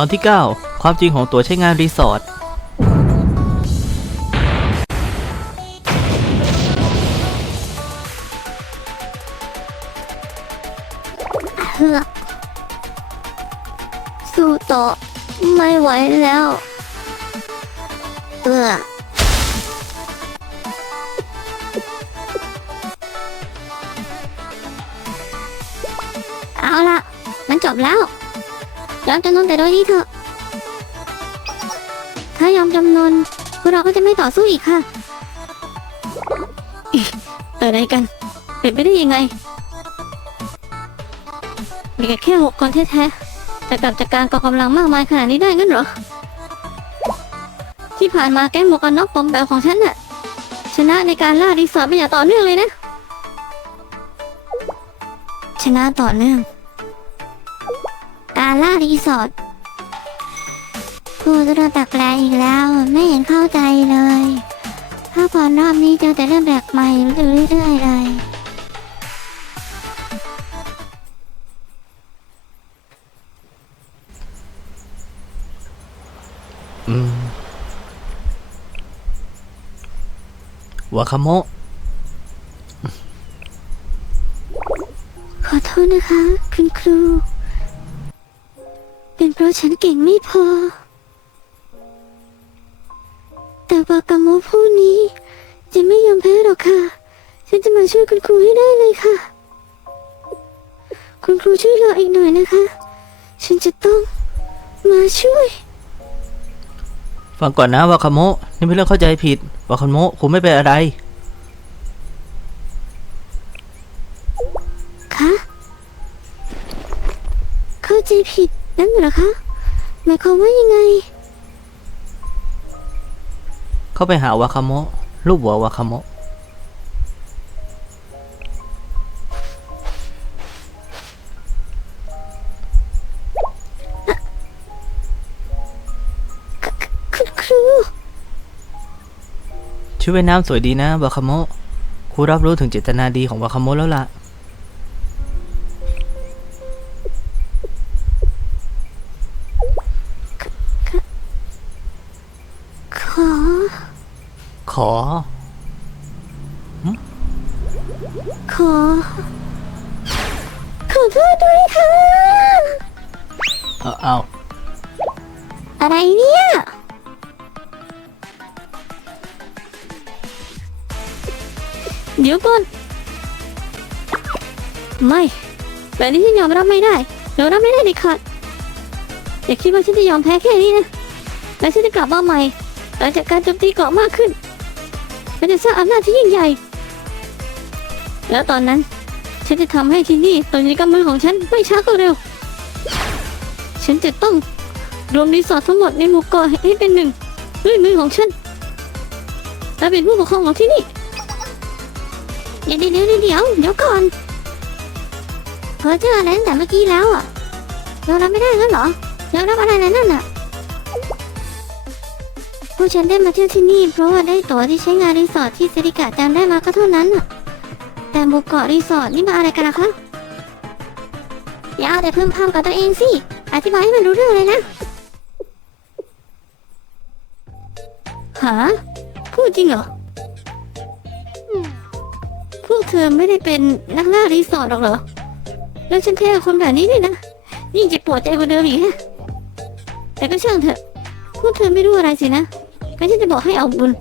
ตอนที่ 9 ความจริงของตัวใช้งานรีสอร์ทสู้ต่อไม่ไหวแล้วเออเอาละมันจบแล้ว ยอมจำนนแต่โดยที่เถอะ ถ้ายอมจำนนพวกเราก็จะไม่ต่อสู้อีกค่ะอิอะไรกัน เป็นไปได้ยังไงมีแค่หกคนแท้ๆแต่กลับจากการกองกำลังมากมายขนาดนี้ได้งั้นเหรอ ที่ผ่านมาแก๊งหมวกกันน็อกปอมแบบของฉันน่ะ ชนะในการล่ารีสอร์ทไปอย่างต่อเนื่องเลยนะ ชนะต่อเนื่องารล่ารีสอร์ทพูดเรื่องแปลกๆอีกแล้ว ไม่เห็นเข้าใจเลยถ้าพอนรอบนี้เจอแต่เรื่องแปลกใหม่เรื่อยๆเลยอืมวาคาโมะขอโทษนะคะ คุณครู เป็นเพราะฉันเก่งไม่พอ แต่วากาโมผู้นี้ จะไม่ยอมแพ้หรอกค่ะ ฉันจะมาช่วยคุณครูให้ได้เลยค่ะ คุณครูช่วยเราอีกหน่อยนะคะ ฉันจะต้องมาช่วย ฟังก่อนนะวาคาโมะนี่เป็นเรื่องเข้าใจผิดวาคาโมะคงไม่เป็นอะไร คะ เข้าใจผิด นั่นเหรอคะหมายความว่ายังไง เข้าไปหาวาคาโมะรูปหัววาคาโมะคุณครูชุดว่ายน้ำสวยดีนะวาคาโมะครูรับรู้ถึงเจตนาดีของวาคาโมะแล้วล่ะ ขอ ขอโทษด้วยค่ะ เอาเอาอะไรเนี่ย เดี๋ยวก่อน ไม่แบบนี้ฉันยอมรับไม่ได้ยอมรับไม่ได้เด็ดขาดอย่าคิดว่าฉันจะยอมแพ้แค่นี้นะ และฉันจะกลับมาใหม่หลังจากการโจมตีเกาะมากขึ้นและจะสร้างอำนาจที่ยิ่งใหญ่ แล้วตอนนั้น ฉันจะทำให้ที่นี่ตอยู่ในกำมือของฉันไม่ช้าก็เร็ว ฉันจะต้องรวมรีสอร์ททั้งหมดในหมู่เกาะให้เป็นหนึ่งด้วยมือของฉันและเป็นผู้ปกครองของที่นี่ เดี๋ยวเดี๋ยวเดี๋ยวเดี๋ยวก่อนเพอเจออะไรตั้งแต่เมื่อกี้แล้วอะยอมรับไม่ได้งั้นเหรอยอมรับอะไรนั่นอะพวกฉันได้มาเที่ยวที่นี่เพราะว่าได้ตั๋วที่ใช้งานรีสอร์ทที่เซริกะจำได้มาก็เท่านั้นอะ แต่หมู่เกาะรีสอร์ทนี่มาอะไรกันล่ะคะอย่าเอาแต่เพิ่มพำกับตัวเองสิ อธิบายให้มันรู้เรื่องเลยนะหาพูดจริงเหรอ พวกเธอไม่ได้เป็นนักล่ารีสอร์ทหรอกเหรอ แล้วฉันแค่คนแบบนี้นี่นะ ยิ่งจ็บปวดใจกว่าเดิมอีกฮะแต่ก็ช่างเถอะ พวกเธอไม่รู้อะไรสินะงั้นฉันจะบอกให้เอาบุญ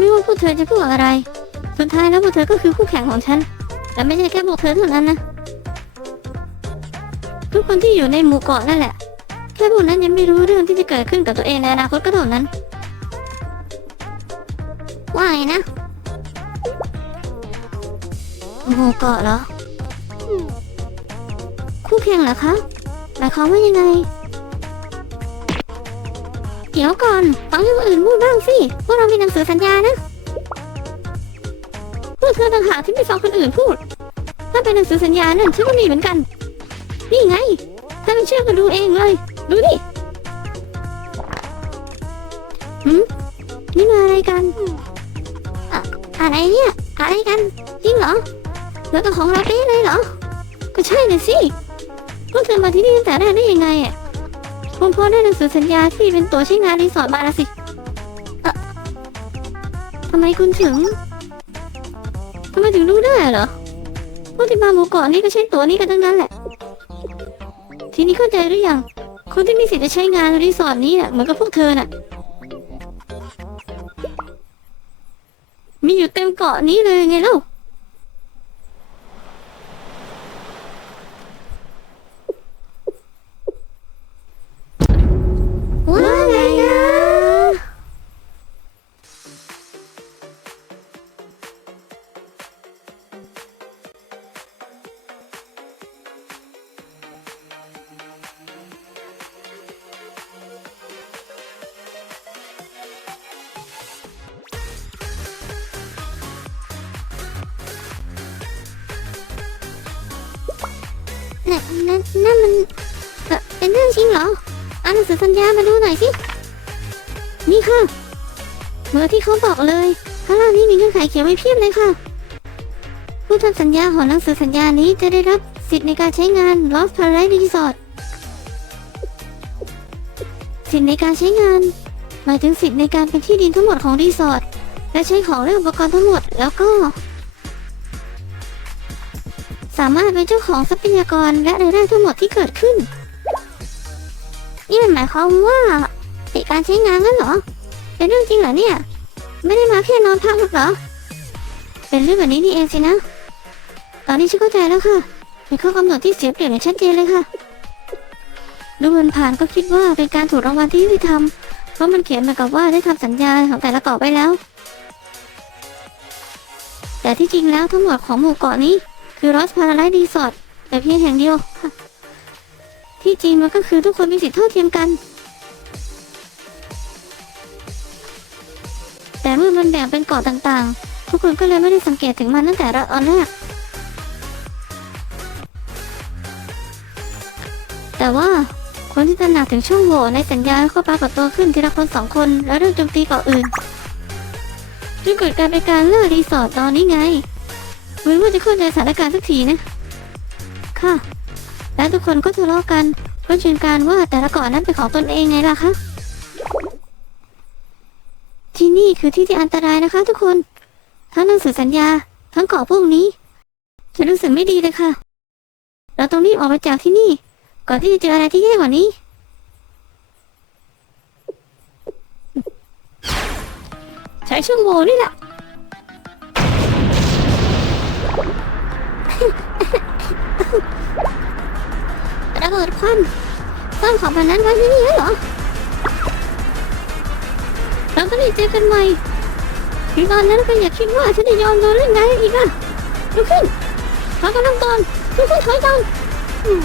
ไม่ว่าพวกเธอจะพูดอะไร สุดท้ายแล้วพวกเธอก็คือคู่แข่งของฉัน แต่ไม่ใช่แค่พวกเธอเท่านั้นนะ ทุกคนที่อยู่ในหมู่เกาะนั่นแหละ แค่พวกนั้นยังไม่รู้เรื่องที่จะเกิดขึ้นกับตัวเองในอนาคตก็เท่านั้น ว่าไงนะ หมู่เกาะเหรอ คู่แข่งเหรอคะหมายความว่ายังไง เดี๋ยวก่อนฟังให้คนอื่นพูดบ้างสิพวกเรามีหนังสือสัญญานะพวกเธอต่างหากที่ไม่ฟังคนอื่นพูด ถ้าเป็นหนังสือสัญญานั่นฉันก็มีเหมือนกัน นี่ไง ถ้าไม่เชื่อก็ดูเองเลย ดูดิหืมนี่มาอะไรกันอะอะไรเนี่ย อะไรกัน จริงเหรอ แล้วก็ของเราเป๊ะเลยเหรอ ก็ใช่น่ะสิพวกเธอมาที่นี่ตั้งแต่แรกได้ยังไงอะ คงเพราะได้หนังสือสัญญาที่เป็นตัวใช้งานรีสอร์ทมาละสิเออทำไมคุณถึงทำไมถึงรู้ได้เหรอพวกที่มาหมู่เกาะนี่ก็ใช้ตัวนี้กันทั้งนั้นแหละ ทีนี้เข้าใจหรือยัง คนที่มีสิทธิ์จะใช้งานรีสอร์ทนี้น่ะเหมือนกับพวกเธอน่ะ มีอยู่เต็มเกาะนี้เลยไงเล่าว่า นั่นนั่นนั่นมันเป็นเรื่องจริงเหรออ่านหนังสือสัญญามาดูหน่อยสิ นี่ค่ะเบอร์ที่เขาบอกเลยข้างล่างนี้มีเงื่อนไขเขียนไว้เพียบเลยค่ะ ผู้ทำสัญญาของหนังสือสัญญานี้จะได้รับสิทธิ์ในการใช้งาน Lost Paradise Resort สิทธิ์ในการใช้งาน หมายถึงสิทธิ์ในการเป็นที่ดินทั้งหมดของรีสอร์ทและใช้ของและอุปกรณ์ทั้งหมดแล้วก็ สามารถเป็นเจ้าของทรัพยากรและรายได้ทั้งหมดที่เกิดขึ้น นี่มันหมายความว่าปิดการใช้งานงั้นเหรอ เป็นเรื่องจริงเหรอเนี่ย ไม่ได้มาแค่นอนพักหรอกเหรอ เป็นเรื่องแบบนี้นี่เองสินะ ตอนนี้ฉันเข้าใจแล้วค่ะเป็นข้อกำหนดที่เสียเปรียบอย่างชัดเจนเลยค่ะดูเงินผ่านก็คิดว่าเป็นการถูกรางวัลที่ยุติธรรมเพราะมันเขียนมากับว่าได้ทำสัญญาของแต่ละเกาะไปแล้ว แต่ที่จริงแล้วทั้งหมดของหมู่เกาะนี้ คือรอสพาราไลท์รีสอร์ทแต่เพียงแห่งเดียว ที่จริงมันก็คือทุกคนมีสิทธิเท่าเทียมกัน แต่เมื่อมันแบ่งเป็นเกาะต่างๆ ทุกคนก็เลยไม่ได้สังเกตถึงมันตั้งแต่ตอนแรกแต่ว่าคนที่ตระหนักถึงช่องโหว่ในสัญญาก็ปรากฏตัวขึ้นทีละคนสองคน แล้วเริ่มโจมตีเกาะอื่นจึงเกิดการเป็นการเลิกรีสอร์ทตอนนี้ไง เหมือนว่าจะเข้าใจสถานการณ์สักทีนะ ค่ะ แล้วทุกคนก็ทะเลาะกันเพราะเชิญการว่าแต่ละเกาะนั้นเป็นของตนเองไงล่ะคะที่นี่คือที่ที่อันตรายนะคะทุกคน ทั้งหนังสือสัญญา ทั้งเกาะพวกนี้ฉันรู้สึกไม่ดีเลยค่ะ เราต้องรีบออกไปจากที่นี่ ก่อนที่จะเจออะไรที่แย่กว่านี้ใช้ช่องโหว่นี่แหละ ระเบิดควันซ่อนของพันนั้นไว้ที่นี่เหรอเราก็ได้เจอกันใหม่ถึงตอนนั้นก็อย่าคิดว่าฉันจะยอมโดนเล่นงานอีกอะลุกขึ้นถอยกำลังก่อนทุกคนถอยก่อนอืม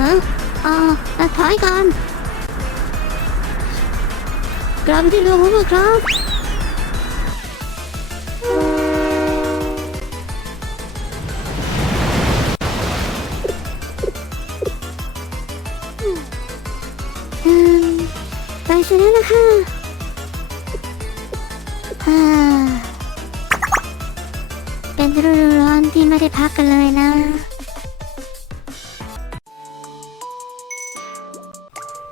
ฮะอ๋ออะถอยก่อนกลับไปที่เรือของพวกครับ ซะแล้วนะคะอ่าเป็นฤดูร้อนที่ไม่ได้พักกันเลยนะ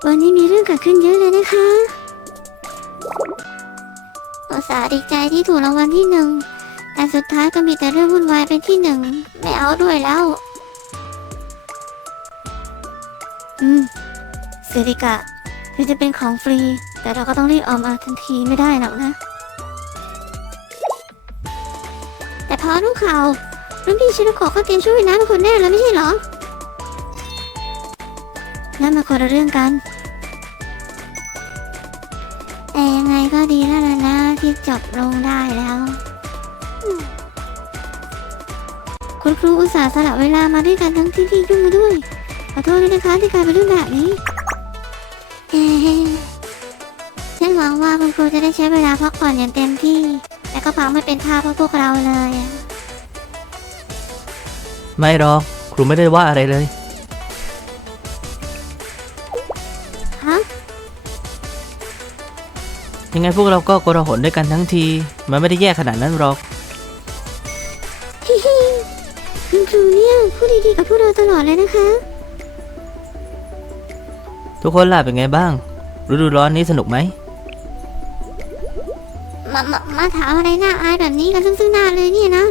วันนี้มีเรื่องเกิดขึ้นเยอะเลยนะคะอุตส่าห์ดีใจที่ถูกรางวัลที่หนึ่ง แต่สุดท้ายก็มีแต่เรื่องวุ่นวายเป็นที่หนึ่ง ไม่เอาด้วยแล้ว อืม เซริกะ ถึงจะเป็นของฟรี แต่เราก็ต้องรีบออกมาทันทีไม่ได้หรอกนะ แต่พอรู้ข่าวรุ่นพี่ชิโนโกะก็เตรียมช่วยน้ำคนแน่แล้วไม่ใช่เหรอนั่นมาคนละเรื่องกัน แต่ยังไงก็ดีแล้วล่ะนะที่จบลงได้แล้ว คุณครูอุตส่าห์สละเวลามาด้วยกันทั้งที่ที่ยุ่งมาด้วย ขอโทษด้วยนะคะที่กลายเป็นเรื่องแบบนี้ คุณครูจะได้ใช้เวลาพักผ่อนอย่างเต็มที่ แต่ก็พังไม่เป็นท่าพวกพวกเราเลยอะไม่หรอกครูไม่ได้ว่าอะไรเลย ฮะ ยังไงพวกเราก็โกลาหลด้วยกันทั้งที มันไม่ได้แย่ขนาดนั้นหรอกฮิฮิคุณครูเนี่ยพูดดีๆกับพวกเราตลอดเลยนะคะ ทุกคนล่ะเป็นไงบ้าง ฤดูร้อนนี้สนุกไหม มามามาถามอะไรน่าอายแบบนี้กันซึ่งซึ่งหน้าเลยเนี่ยนะ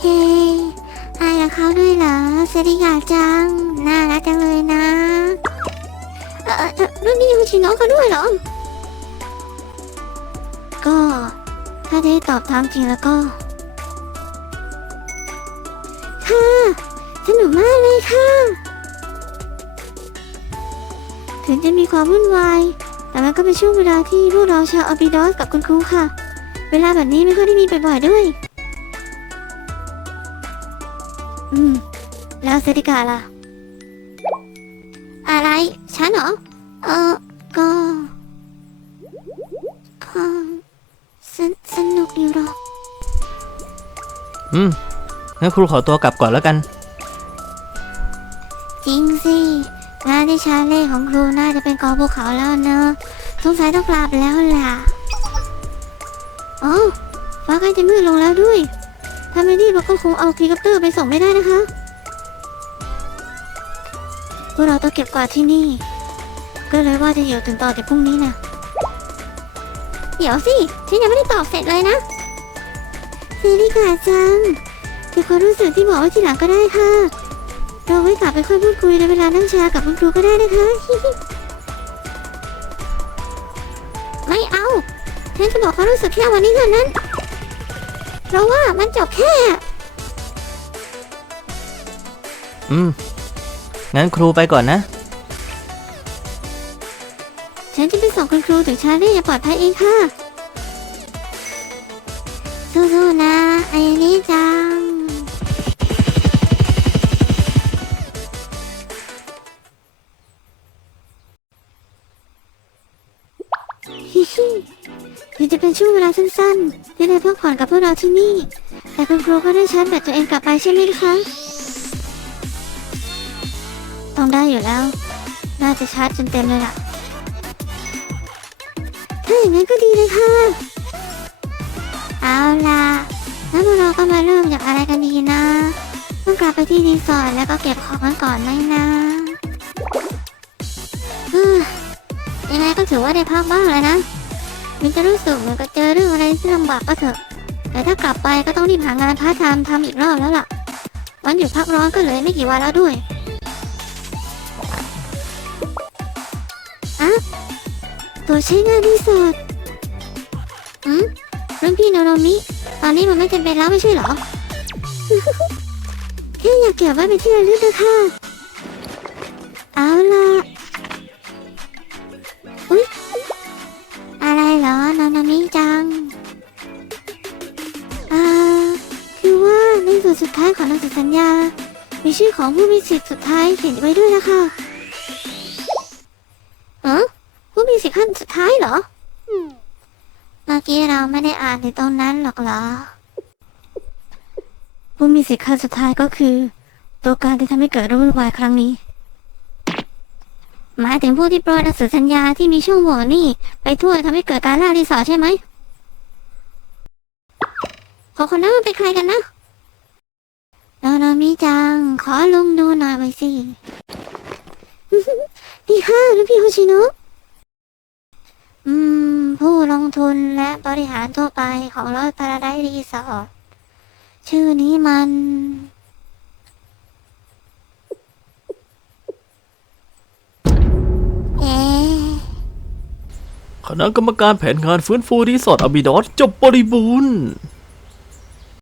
เฮ้อายกับเขาด้วยเหรอเซริกาจัง น่ารักจังเลยนะเออรื่องนี้ยังชิโนะเขาด้วยเหรอ ก็ถ้าได้ตอบตามจริงแล้วก็ค่ะสนุกมากเลยค่ะ ถึงจะมีความวุ่นวาย แต่มันก็เป็นช่วงเวลาที่พวกเราชาวอบิดอสกับคุณครูค่ะ เวลาแบบนี้ไม่ค่อยได้มีบ่อยๆด้วย อืม แล้วเซติกาล่ะ อะไร ฉันเหรอ เออ ก็ก็สนสนุกอยู่หรอกอืมงั้นครูขอตัวกลับก่อนแล้วกัน จริงสิ งานที่ชาเล่ของครูน่าจะเป็นกอภูเขาแล้วเนอะสงสัยต้องกลับแล้วล่ะโอ๋อฟ้าใกล้จะมืดลงแล้วด้วย ถ้าไม่รีบเราก็คงเอาเฮลิคอปเตอร์ไปส่งไม่ได้นะคะพวกเราต้องเก็บกวาดที่นี่ ก็เลยว่าจะอยู่ถึงต่อจากพรุ่งนี้นะเดี๋ยวสิ ฉันยังไม่ได้ตอบเสร็จเลยนะซีรีกาจังคือความรู้สึกที่บอกไว้ทีหลังก็ได้ค่ะ เราไว้กลับไปค่อยพูดคุยในเวลานั่งแชร์กับคุณครูก็ได้นะคะไม่เอาฉันจะบอกความรู้สึกแค่วันนี้เท่านั้น เพราะว่ามันจบแค่ อืม งั้นครูไปก่อนนะ ฉันจะไปส่งคุณครูถึงชาลีอย่างปลอดภัยเองค่ะสู้ๆนะไอ้นี่จัง ลาสั้นๆที่ได้พักผ่อนกับพวกเราที่นี่ แต่คุณครูก็ได้ชาร์จแบตตัวเองกลับไปใช่ไหมคะต้องได้อยู่แล้ว น่าจะชาร์จจนเต็มเลยล่ะ ถ้าอย่างนั้นก็ดีเลยค่ะ เอาล่ะ แล้วพวกเราก็มาเริ่มจากอะไรกันดีนะ ต้องกลับไปที่รีสอร์ทแล้วก็เก็บของกันก่อนไหมนะยังไงก็ถือว่าได้พักบ้างแล้วนะ มันจะรู้สึกเหมือนกับเจอเรื่องอะไรที่ลำบากก็เถอะ แต่ถ้ากลับไปก็ต้องรีบหางานพาร์ทไทม์ทำอีกรอบแล้วล่ะ วันหยุดพักร้อนก็เหลยไม่กี่วันแล้วด้วยอะตัวใช้งานรีสอร์ทอืมรุ่นพี่โนโนมิ ตอนนี้มันไม่จำเป็นแล้วไม่ใช่เหรอ แค่อยากเก็บไว้เป็นที่ระลึกนะคะเอาล่ะ ชื่อของผู้มีสิทธิ์สุดท้ายเขียนไว้ด้วยนะคะเออผู้มีสิทธิ์ขั้นสุดท้ายเหรอเมื่อกี้เราไม่ได้อ่านในตรงนั้นหรอกเหรอ ผู้มีสิทธิ์ขั้นสุดท้ายก็คือ ตัวการที่ทำให้เกิดเรื่องวุ่นวายครั้งนี้ หมายถึงผู้ที่ปล่อยหนังสือสัญญาที่มีช่องโหว่นี่ ไปทั่วทำให้เกิดการล่ารีสอร์ใช่ไหมขอคนนั้นมันเป็นใครกันนะ นานมิจัง ขอลุงดูหน่อยไปสิ พี่ค่ะลูกพี่โฮชิโนะอืม ผู้ลงทุนและบริหารทั่วไปของรถพาราไดรีสอร์ทชื่อนี้มัน เอ๊ะคณะกรรมการแผนงานฟื้นฟูรีสอร์ทอาบิดอสจบบริบูรณ์